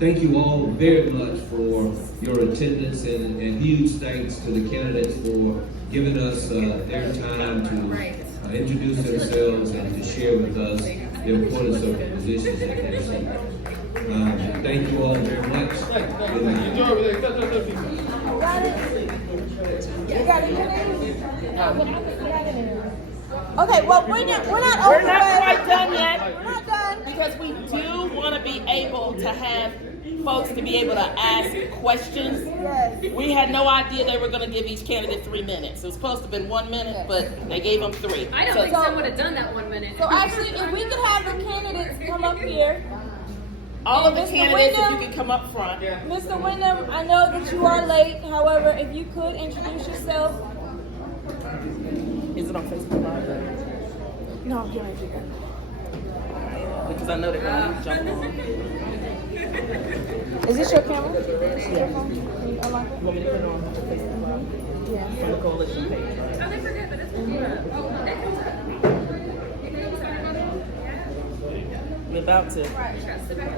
Thank you all very much for your attendance, and huge thanks to the candidates for giving us their time to introduce themselves and to share with us the importance of the positions that they're seeking. Thank you all very much. Good night. You got it. Okay, well, we're not quite done yet. We're not done. Because we do want to be able to have folks to be able to ask questions. Yes. We had no idea they were going to give each candidate 3 minutes. It was supposed to have been 1 minute, but they gave them 3. I don't think someone would have done that 1 minute. So actually, if we could have the candidates come up here. All of the Mr. candidates, if Wyndham, you can come up front. Mr. Wyndham, I know that you are late. However, if you could introduce yourself. Is it on Facebook Live? No, I'm doing it. Because I know they're going to jump on. Is this your camera? Yeah. Can you unlock it? You want me to put it on Facebook Live? Yeah. On the coalition page. Oh, they forget, but it's oh, okay. We're about to.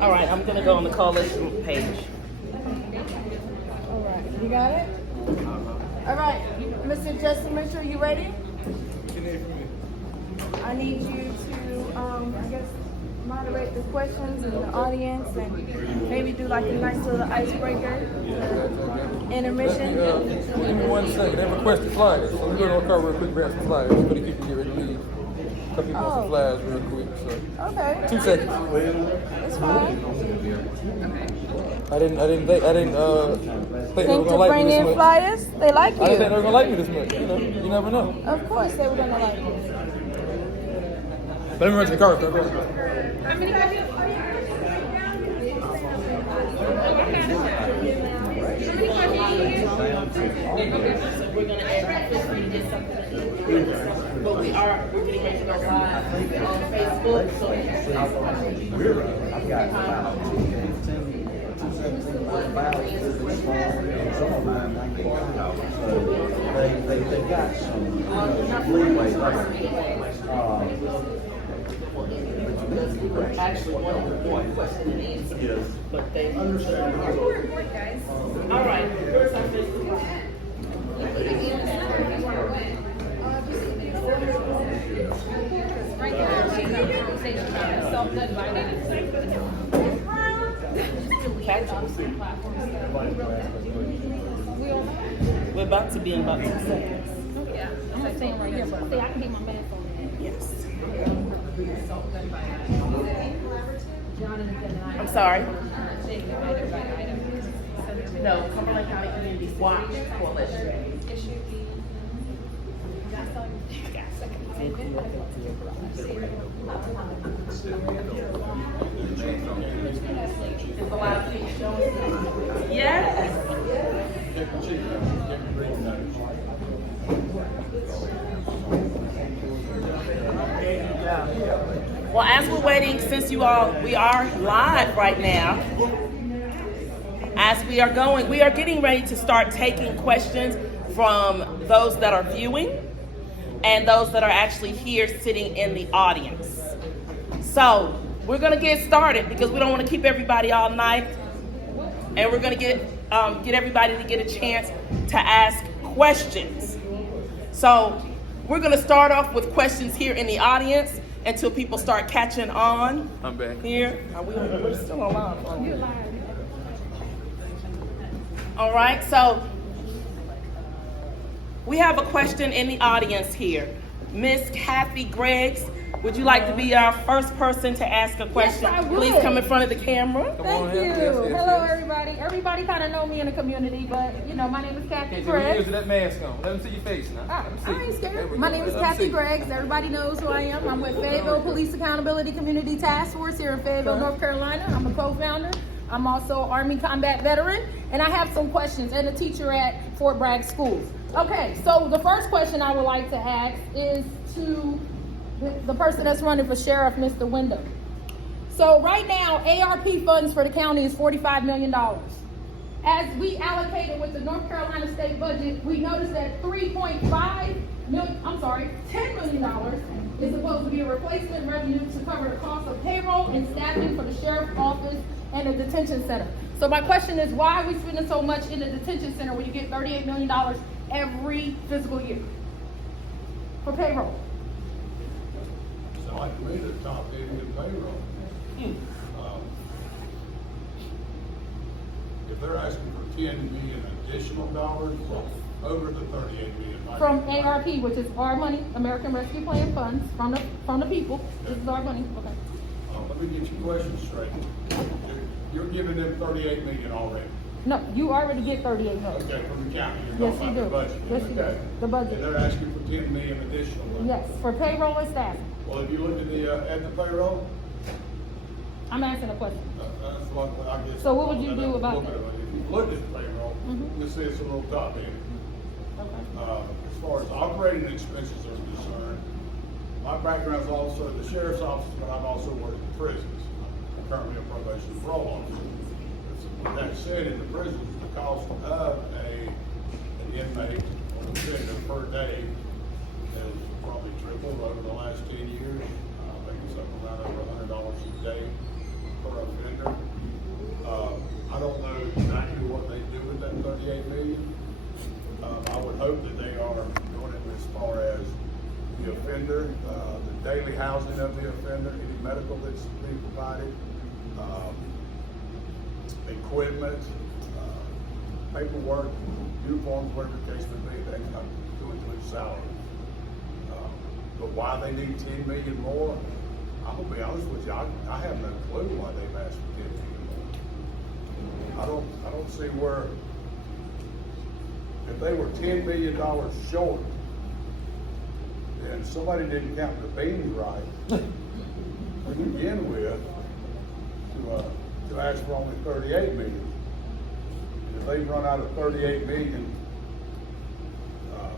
All right, I'm going to go on the coalition page. All right. You got it? All right. Mr. Justin Mitchell, you ready? I need you to, I guess, moderate the questions in the audience and maybe do like a nice little icebreaker intermission. Give me 1 second. They requested flyers. So we're going to car real quick, grab some flyers. We're going to keep you get ready to leave. A couple people want some flyers real quick. So. Okay. 2 seconds. It's fine. I didn't think they were Think going to to like bring me this in much. flyers? They like I didn't think they you. were going to like me this much. You know, you never know. Of course they were gonna like you. Let me run to the car. Go. We're going to add 50 to get something to eat. But we're getting ready to go live on Facebook. So I've got about 15 some of mine I can't talk. So they got some leeway there. actually one question and answer. Yes. But they Understand. All right, here's our Facebook Live. Right now, she's having a conversation about self-good We're about to be in about 2 seconds. Yeah, I'm like saying right here, but see, I can get my minutes on there. Yes. I'm sorry. No, Cumberland County Community Watch Coalition. Is the live feed showing? Yes. Well, as we're waiting, since we are live right now, as we are getting ready to start taking questions from those that are viewing and those that are actually here sitting in the audience. So we're gonna get started because we don't want to keep everybody all night, and we're gonna get everybody to get a chance to ask questions. So we're gonna start off with questions here in the audience until people start catching on. I'm back. Here, we're still on live. All right, so we have a question in the audience here. Miss Kathy Greggs, would you like to be our first person to ask a question? Yes, I would. Please come in front of the camera. Thank you. Hello, everybody. Everybody kind of know me in the community, but my name is Kathy Hey, Greggs. so that mask on. Let me see your face now. Ah, Let me see. I ain't There scared. we My go. name is Let me Kathy see. Greggs. Everybody knows who I am. I'm with Fayetteville Police Accountability Community Task Force here in Fayetteville, North Carolina. I'm a co-founder. I'm also an Army combat veteran, and I have some questions, and a teacher at Fort Bragg Schools. Okay, so the first question I would like to ask is to the person that's running for sheriff, Mr. Wyndham. So right now, ARP funds for the county is $45 million. As we allocated with the North Carolina state budget, we noticed that $10 million is supposed to be a replacement revenue to cover the cost of payroll and staffing for the sheriff's office and a detention center. So my question is, why are we spending so much in the detention center when you get $38 million every fiscal year for payroll? So like to me, the top end in payroll. If they're asking for 10 million additional dollars, over the 38 million. From ARP, which is our money, American Rescue Plan funds, from the people. This is our money, okay. Let me get your question straight. You're giving them 38 million already. No, you already get 38 million. Okay, from the county. You're Yes, talking you about do. the budget. Yes, you do. Okay. The budget. And they're asking for 10 million additional. Yes, for payroll and staff. Well, if you look at the payroll, I'm asking a question. that's what I guess. So what would you do about that? If you look at the payroll, you'll see it's a little top end. Okay. As far as operating expenses are concerned, my background is also the sheriff's office, but I've also worked in prisons. I'm currently a probation and parole officer. With that said, in the prisons, the cost of an inmate or a offender per day has probably tripled over the last 10 years. I think it's up around over $100 a day per offender. I don't know exactly what they do with that 38 million. I would hope that they are doing it as far as the offender, the daily housing of the offender, any medical that's being provided, equipment, paperwork, uniforms, whatever the case may be, they have to include salary. But why they need 10 million more, I'm gonna be honest with you, I have no clue why they've asked for 10 million more. I don't see where, if they were $10 million short, then somebody didn't count the beans right to begin with, to ask for only 38 million. And if they run out of 38 million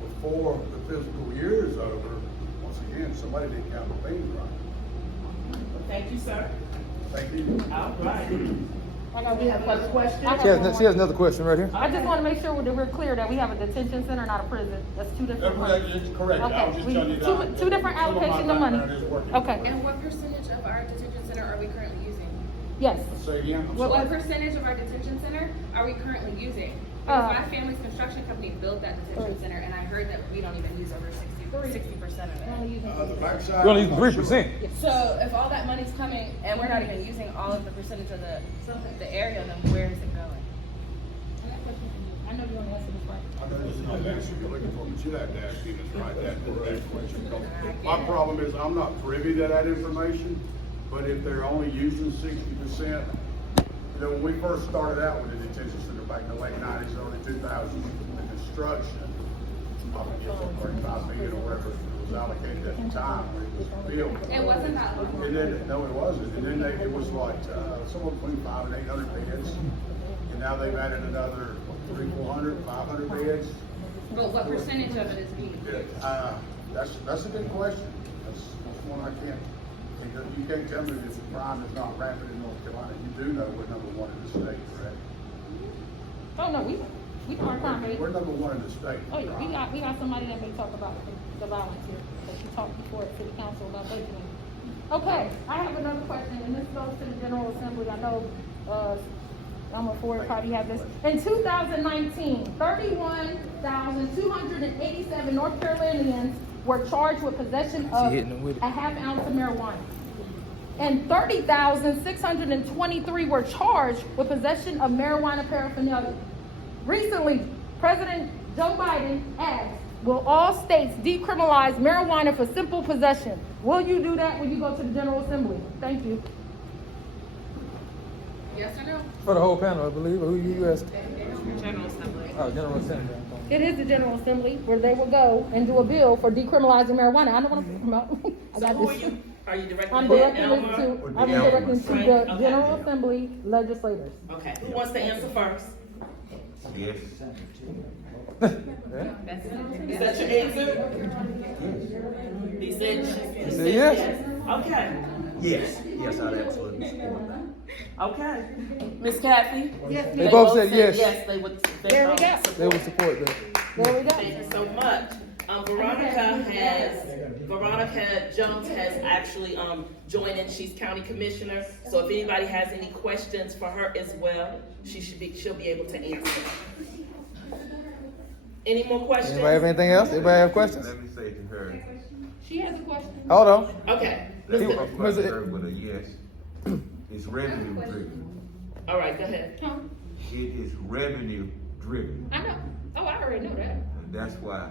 before the fiscal year is over, once again, somebody didn't count the beans right. Thank you, sir. Thank you. All right. I got We have another question? She has another question right here. I just want to make sure that we're clear that we have a detention center, not a prison. That's two different That's ones. it's correct. I was just Okay, telling you that. two different Some of my allocations of money. background is working. Okay, And what percentage of our detention center are we currently using? yes. Say again, I'm What- sorry. What percentage of our detention center are we currently using? Uh, Because my family's construction company built that detention center, and I heard that we don't even use over 60% of it. The backside. We only use 3%. So if all that money's coming and we're not even using all of the percentage of the area, then where is it going? I know you want to answer this question. I know this is not the answer you're looking for, but you have to ask him to write that question. My problem is I'm not privy to that information, but if they're only using 60%, you know, when we first started out with the detention center back in the late 90s, early 2000s, the construction, I would get 35 million or whatever was allocated at the time when it was built. It wasn't that long. And then, no, it wasn't. And then it was like, somewhere between 500 and 800 beds. And now they've added another 300, 400, 500 beds. But what percentage of it is used? That's a good question. That's one I can't, you can't tell me that crime is not rampant in North Carolina. You do know we're number one in the state, correct? Oh, no, we are crime rate. We're number one in the state. Oh, yeah, we got somebody that may talk about the violence here, that you talked before at city council about budgeting. Okay, I have another question, and this goes to the General Assembly. I know, Elmer Ford probably had this. In 2019, 31,287 North Carolinians were charged with possession of a half ounce of marijuana. And 30,623 were charged with possession of marijuana paraphernalia. Recently, President Joe Biden asked, will all states decriminalize marijuana for simple possession? Will you do that when you go to the General Assembly? Thank you. Yes or no? For the whole panel, I believe. Who you asked? General Assembly. Oh, General Assembly. It is the General Assembly where they will go and do a bill for decriminalizing marijuana. I don't want to promote. I So got who are this. you? Are you directing I'm it directing to this Elmer? to the Okay. General Assembly legislators. Okay, who wants to answer first? Yes. Is that your answer? He said yes. Okay, Yes, I'd absolutely support that. okay. Miss Kathy? Yes, They both said yes. Yes, they would. There we go. They would support that. There we go. Thank you so much. Veronica has Veronica Jones has actually joined in. She's county commissioner. So if anybody has any questions for her as well, she'll be able to answer. Any more questions? Anybody have anything else? Anybody have questions? Let me say to her, She has a question. Hold on. Okay. let's Listen. respond to her with a yes. It's revenue driven. All right, go ahead. Huh? It is revenue driven. I know. Oh, I already know that. And that's why,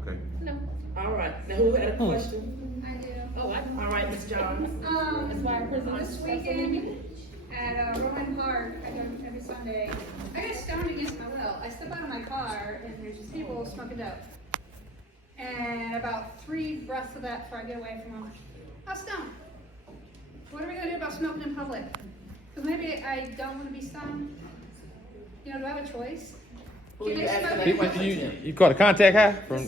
okay. No. All right. Now who had a question? I do. Oh, I know. All right, Ms. Johns. That's why I present This weekend at Rowan Park, I go every Sunday. I got stoned against my will. I step out of my car and there's just people smoking dope. And about 3 breaths of that before I get away from them, I was stoned. What are we gonna do about smoking in public? Because maybe I don't want to be stoned. You know, do I have a choice? Who are you asking that You, question you, to? you caught a contact high from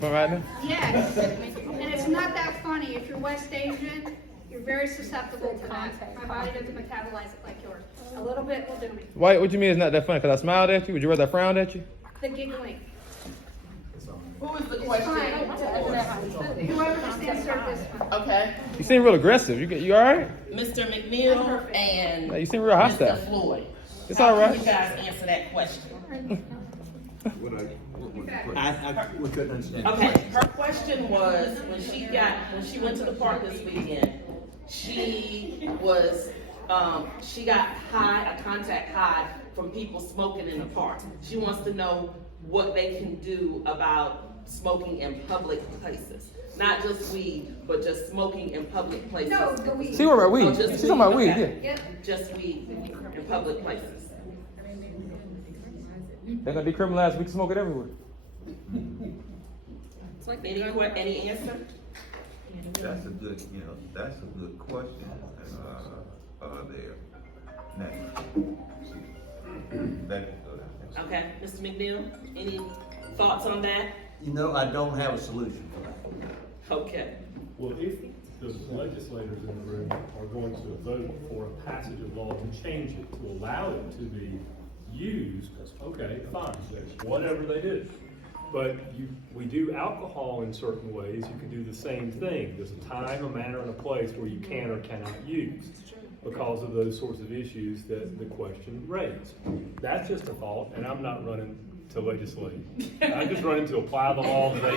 right now? Yes, and it's not that funny. If you're West Asian, you're very susceptible to that. My body doesn't metabolize it like yours. A little bit will do me. Why? What you mean it's not that funny? Because I smiled at you? Would you rather I frowned at you? The giggling. Who is the It's question? fine. Whoever just answered this one. Okay. You seem real aggressive. You all right? Mr. McNeil and You seem real hostile. Mr. Floyd. It's How all can right. you guys answer that question? We couldn't understand. Okay, her question was, when she went to the park this weekend, she got a contact high from people smoking in the park. She wants to know what they can do about smoking in public places. Not just weed, but just smoking in public places. No, the weed. See what about weed? Oh, just She's talking about weed, okay. yeah. Yep. Just weed in public places. They're gonna decriminalize. We can smoke it everywhere. Any answer? That's a good, that's a good question, there. Next. That is good. Okay, Mr. McNeil, any thoughts on that? I don't have a solution for that. Okay. Well, if the legislators in the room are going to vote for a passage of law to change it, to allow it to be used, okay, fine, whatever they do. But we do alcohol in certain ways, you can do the same thing. There's a time, a manner, and a place where you can or cannot use because of those sorts of issues that the question raised. That's just a thought, and I'm not running to legislate. I'm just running to apply the law that they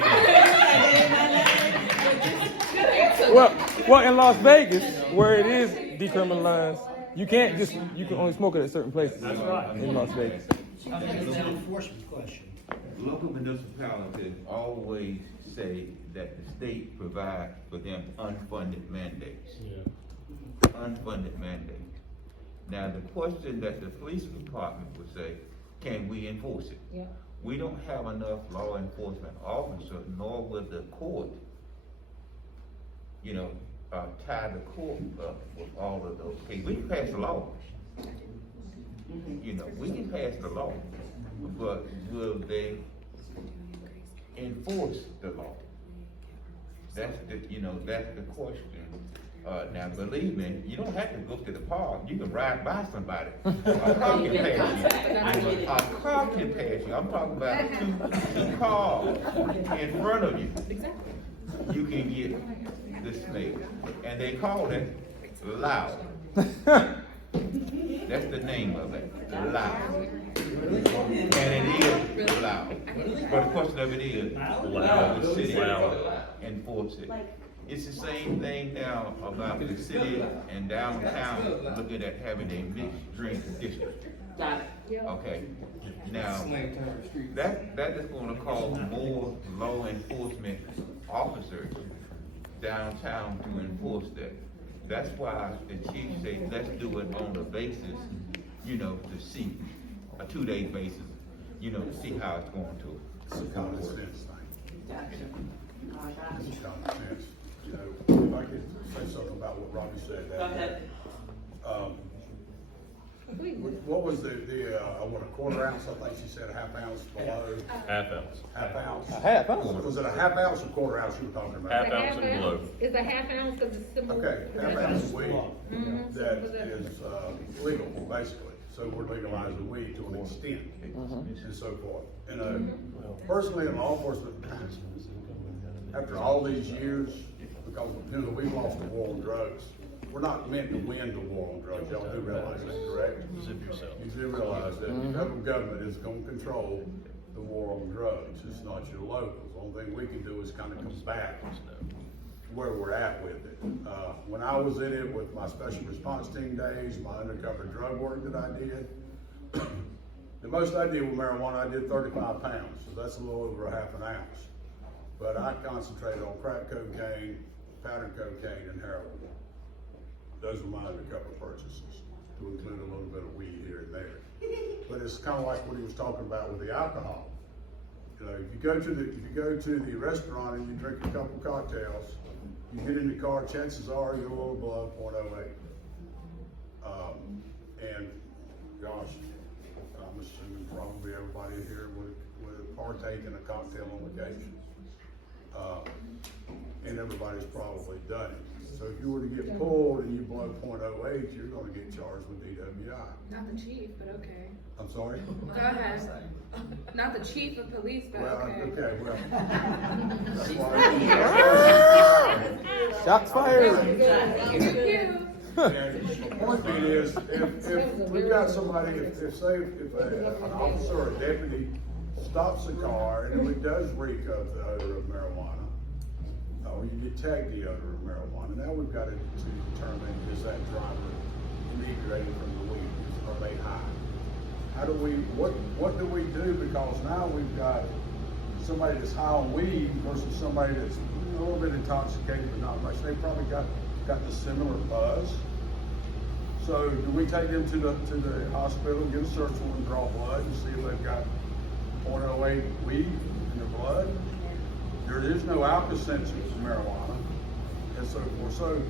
do. Well, in Las Vegas, where it is decriminalized, you can only smoke it at certain places. That's right. In Las Vegas. It's an enforcement question. Local municipalities always say that the state provides for them unfunded mandates. Yeah. Unfunded mandate. Now, the question that the police department would say, can we enforce it? Yeah. We don't have enough law enforcement officers, nor will the court, tie the court up with all of those cases. We can pass the law. We can pass the law, but will they enforce the law? That's the question. Now, believe me, you don't have to go to the park. You can ride by somebody. A car can pass you. A car can pass you. I'm talking about two cars in front of you. You can get the smell. And they call it loud. That's the name of it, loud. And it is loud. But the question of it is, will the city enforce it? It's the same thing now about the city and downtown looking at having a mixed drink district. Got it. Okay, now, that is gonna cause more law enforcement officers downtown to enforce that. That's why the chief said, let's do it on the basis, to see, a 2-day basis, to see how it's going to. It's a common sense thing. Gotcha. It's common sense. If I could say something about what Robbie said. Go ahead. What was I want a quarter ounce, I think she said a half ounce below. Half ounce. Half ounce. A half ounce? Was it a half ounce or quarter ounce you were talking about? Half ounce and below. Is a half ounce of the symbol. Okay, half ounce of weed that is legal, basically. So we're legalizing weed to an extent and so forth. And personally, in law enforcement, after all these years, because, you know, we've lost the war on drugs. We're not meant to win the war on drugs. Y'all do realize that, correct? You do realize that the federal government is gonna control the war on drugs. It's not your locals. The only thing we can do is kind of combat where we're at with it. When I was in it with my special response team days, my undercover drug work that I did, the most I did with marijuana, I did 35 pounds, so that's a little over a half an ounce. But I concentrated on crack cocaine, powdered cocaine, and heroin. Those were my undercover purchases, to include a little bit of weed here and there. But it's kind of like what he was talking about with the alcohol. You know, if you go to the restaurant and you drink a couple cocktails, you get in the car, chances are you're a little below 0.08. And gosh, I'm assuming probably everybody here would partake in a cocktail on occasion. And everybody's probably done it. So if you were to get pulled and you blow 0.08, you're gonna get charged with DWI. Not the chief, but okay. I'm sorry? Go ahead. Not the chief of police, but Well, okay. okay, well. That's why. Shots fired. And the point being is, if we've got somebody, if an officer or a deputy stops a car and it does reek of the odor of marijuana, or you detect the odor of marijuana, now we've got to determine, is that driver inebriated from the weed? Are they high? How do we, what do we do? Because now we've got somebody that's high on weed versus somebody that's a little bit intoxicated but not much. They probably got the similar buzz. So do we take them to the hospital, get a search warrant, draw blood, and see if they've got 0.08 weed in their blood? There is no Alka-Seltzer for marijuana, and so forth. So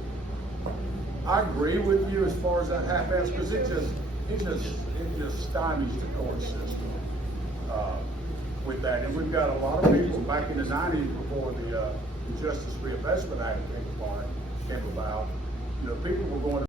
I agree with you as far as that half-ass, because it just stymies the court system with that. And we've got a lot of people back in the 90s before the Justice Reinvestment Act came about. You know, people were going